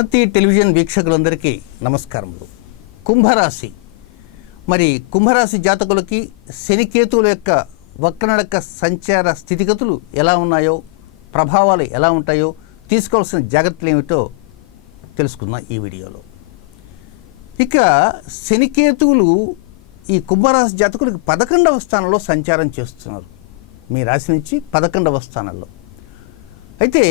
ప్రణతి television వీక్షకులందరికీ నమస్కారములు. కుంభరాశి మరి కుంభరాశి జాతకులకి శనికేతువుల యొక్క వక్రనడక సంచార స్థితిగతులు ఎలా ఉన్నాయో, ప్రభావాలు ఎలా ఉంటాయో, తీసుకోవాల్సిన జాగ్రత్తలు ఏమిటో తెలుసుకుందాం ఈ వీడియోలో. ఇక శనికేతువులు ఈ కుంభరాశి జాతకులకి 11వ స్థానంలో సంచారం చేస్తున్నారు. మీ రాశి నుంచి 11వ స్థానంలో. అయితే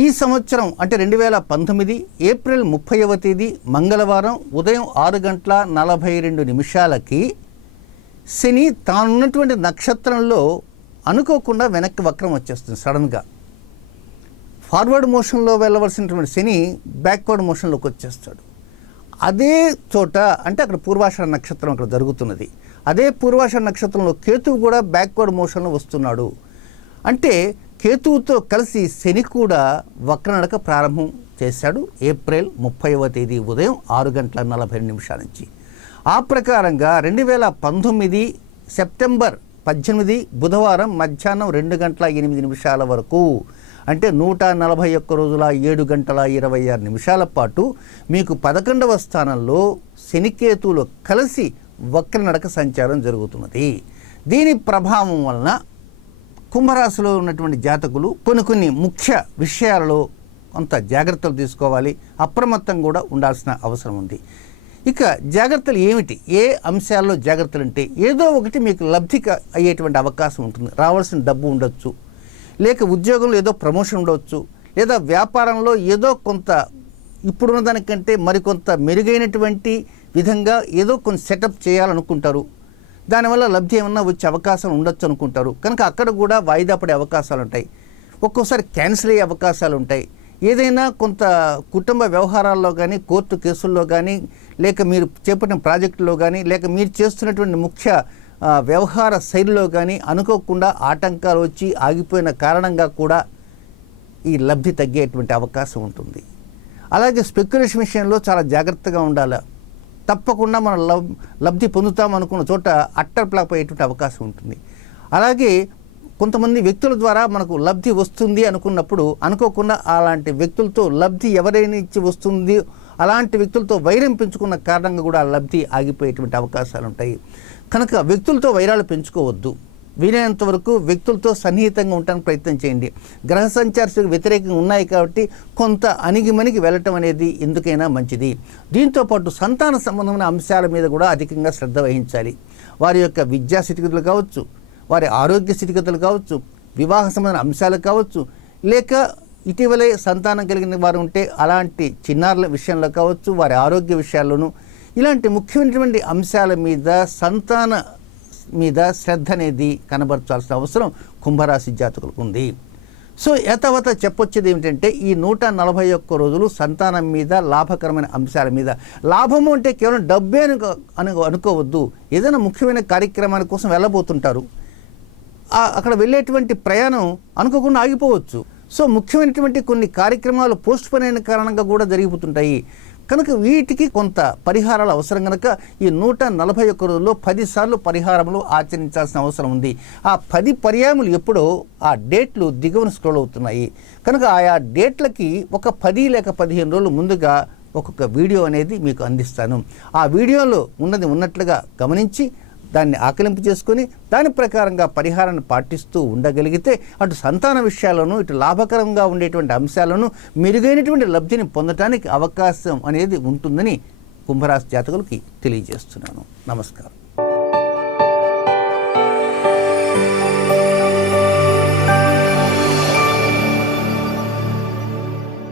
ఈ సంవత్సరం అంటే 2019 ఏప్రిల్ 30వ తేదీ మంగళవారం ఉదయం 6:42 శని తానున్నటువంటి నక్షత్రంలో అనుకోకుండా వెనక్కి వక్రం వచ్చేస్తుంది. సడన్గా ఫార్వర్డ్ మోషన్లో వెళ్ళవలసినటువంటి శని బ్యాక్వర్డ్ మోషన్లోకి వచ్చేస్తాడు. అదే చోట అంటే అక్కడ పూర్వాషాఢ నక్షత్రం అక్కడ జరుగుతున్నది. అదే పూర్వాషాఢ నక్షత్రంలో కేతువు కూడా బ్యాక్వర్డ్ మోషన్లో వస్తున్నాడు. అంటే కేతువుతో కలిసి శని కూడా వక్రనడక ప్రారంభం చేశాడు ఏప్రిల్ 30వ తేదీ ఉదయం 6:42 నుంచి. ఆ ప్రకారంగా 2019 సెప్టెంబర్ 18 బుధవారం మధ్యాహ్నం 2:08 వరకు అంటే 141 రోజుల 7:26 పాటు మీకు 11వ స్థానంలో శనికేతువులు కలిసి వక్రనడక సంచారం జరుగుతున్నది. దీని ప్రభావం వలన కుంభరాశిలో ఉన్నటువంటి జాతకులు కొన్ని ముఖ్య విషయాలలో కొంత జాగ్రత్తలు తీసుకోవాలి, అప్రమత్తం కూడా ఉండాల్సిన అవసరం ఉంది. ఇక జాగ్రత్తలు ఏమిటి, ఏ అంశాల్లో జాగ్రత్తలు అంటే ఏదో ఒకటి మీకు లబ్ధి అయ్యేటువంటి అవకాశం ఉంటుంది. రావాల్సిన డబ్బు ఉండొచ్చు, లేక ఉద్యోగంలో ఏదో ప్రమోషన్ ఉండవచ్చు, లేదా వ్యాపారంలో ఏదో కొంత ఇప్పుడున్న దానికంటే మరికొంత మెరుగైనటువంటి విధంగా ఏదో కొంత సెటప్ చేయాలనుకుంటారు. దానివల్ల లబ్ధి ఏమన్నా వచ్చే అవకాశం ఉండొచ్చు అనుకుంటారు. కనుక అక్కడ కూడా వాయిదా పడే అవకాశాలు ఉంటాయి. ఒక్కోసారి క్యాన్సిల్ అయ్యే అవకాశాలు ఉంటాయి. ఏదైనా కొంత కుటుంబ వ్యవహారాల్లో కానీ, కోర్టు కేసుల్లో కానీ, లేక మీరు చేపట్టిన ప్రాజెక్టులో కానీ, లేక మీరు చేస్తున్నటువంటి ముఖ్య వ్యవహార శైలిలో కానీ అనుకోకుండా ఆటంకాలు వచ్చి ఆగిపోయిన కారణంగా కూడా ఈ లబ్ధి తగ్గేటువంటి అవకాశం ఉంటుంది. అలాగే స్పెక్యులేషన్ విషయంలో చాలా జాగ్రత్తగా ఉండాలి. తప్పకుండా మనం లబ్ధి పొందుతాం అనుకున్న చోట అట్టర్ ఫ్లాప్ అయ్యేటువంటి అవకాశం ఉంటుంది. అలాగే కొంతమంది వ్యక్తుల ద్వారా మనకు లబ్ధి వస్తుంది అనుకున్నప్పుడు అనుకోకుండా అలాంటి వ్యక్తులతో లబ్ధి ఎవరైనా ఇచ్చి వస్తుంది అలాంటి వ్యక్తులతో వైరం పెంచుకున్న కారణంగా కూడా లబ్ధి ఆగిపోయేటువంటి అవకాశాలు ఉంటాయి. కనుక వ్యక్తులతో వైరాలు పెంచుకోవద్దు. వీలైనంత వరకు వ్యక్తులతో సన్నిహితంగా ఉండడానికి ప్రయత్నం చేయండి. గ్రహ సంచారాలకు వ్యతిరేకంగా ఉన్నాయి కాబట్టి కొంత అణిగిమణిగి వెళ్ళటం అనేది ఎందుకైనా మంచిది. దీంతోపాటు సంతాన సంబంధమైన అంశాల మీద కూడా అధికంగా శ్రద్ధ వహించాలి. వారి యొక్క విద్యా స్థితిగతులు కావచ్చు, వారి ఆరోగ్య స్థితిగతులు కావచ్చు, వివాహ సంబంధమైన అంశాలు కావచ్చు, లేక ఇటీవలే సంతానం కలిగిన వారు ఉంటే అలాంటి చిన్నారుల విషయంలో కావచ్చు, వారి ఆరోగ్య విషయాల్లోనూ ఇలాంటి ముఖ్యమైనటువంటి అంశాల మీద సంతాన మీద శ్రద్ధ అనేది కనబరచాల్సిన అవసరం కుంభరాశి జాతకులకు ఉంది. సో యథావత చెప్పొచ్చేది ఏమిటంటే ఈ 141 రోజులు సంతానం మీద లాభకరమైన అంశాల మీద. లాభము అంటే కేవలం డబ్బే అనుకోవద్దు. ఏదైనా ముఖ్యమైన కార్యక్రమాల కోసం వెళ్ళబోతుంటారు, అక్కడ వెళ్ళేటువంటి ప్రయాణం అనుకోకుండా ఆగిపోవచ్చు. సో ముఖ్యమైనటువంటి కొన్ని కార్యక్రమాలు పోస్ట్ పోన్ అయిన కారణంగా కూడా జరిగిపోతుంటాయి. కనుక వీటికి కొంత పరిహారాలు అవసరం. కనుక ఈ 141 రోజుల్లో 10 సార్లు పరిహారములు ఆచరించాల్సిన అవసరం ఉంది. ఆ 10 పర్యాయములు ఎప్పుడో ఆ డేట్లు దిగువన స్క్రోల్ అవుతున్నాయి. కనుక ఆయా డేట్లకి ఒక 10 లేక 15 రోజులు ముందుగా ఒక్కొక్క వీడియో అనేది మీకు అందిస్తాను. ఆ వీడియోలో ఉన్నది ఉన్నట్లుగా గమనించి దాన్ని ఆకలింపు చేసుకొని దాని ప్రకారంగా పరిహారాన్ని పాటిస్తూ ఉండగలిగితే అటు సంతాన విషయాలను, ఇటు లాభకరంగా ఉండేటువంటి అంశాలను, మెరుగైనటువంటి లబ్ధిని పొందడానికి అవకాశం అనేది ఉంటుందని కుంభరాశి జాతకులకి తెలియజేస్తున్నాను. నమస్కారం.